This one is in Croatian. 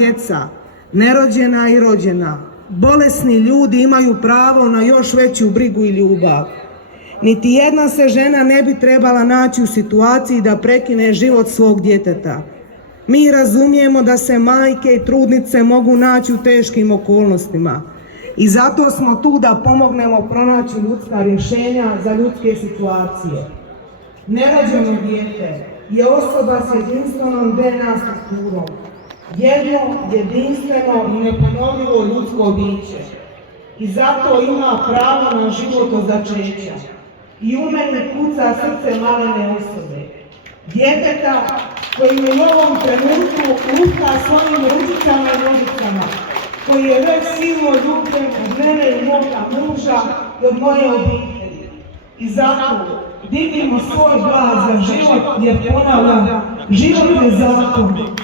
djeca, nerođena i rođena, bolesni ljudi imaju pravo na još veću brigu i ljubav. Niti jedna se žena ne bi trebala naći u situaciji da prekine život svog djeteta. Mi razumijemo da se majke i trudnice mogu naći u teškim okolnostima i zato smo tu da pomognemo pronaći ljudska rješenja za ljudske situacije. Nerođeno dijete je osoba s jedinstvenom DNA strukturom, jedno jedinstveno i neponovljivo ljudsko biće i zato ima pravo na život od začeća. I u meni kuca srce malene osobe, djeteta koji u ovom trenutku lupa svojim ručicama i nogicama, koji je već silno ljubljen od mene i moga muža i od moje obitelji. I zato dignimo svoj glas za život, jer ponavljam, život je zakon.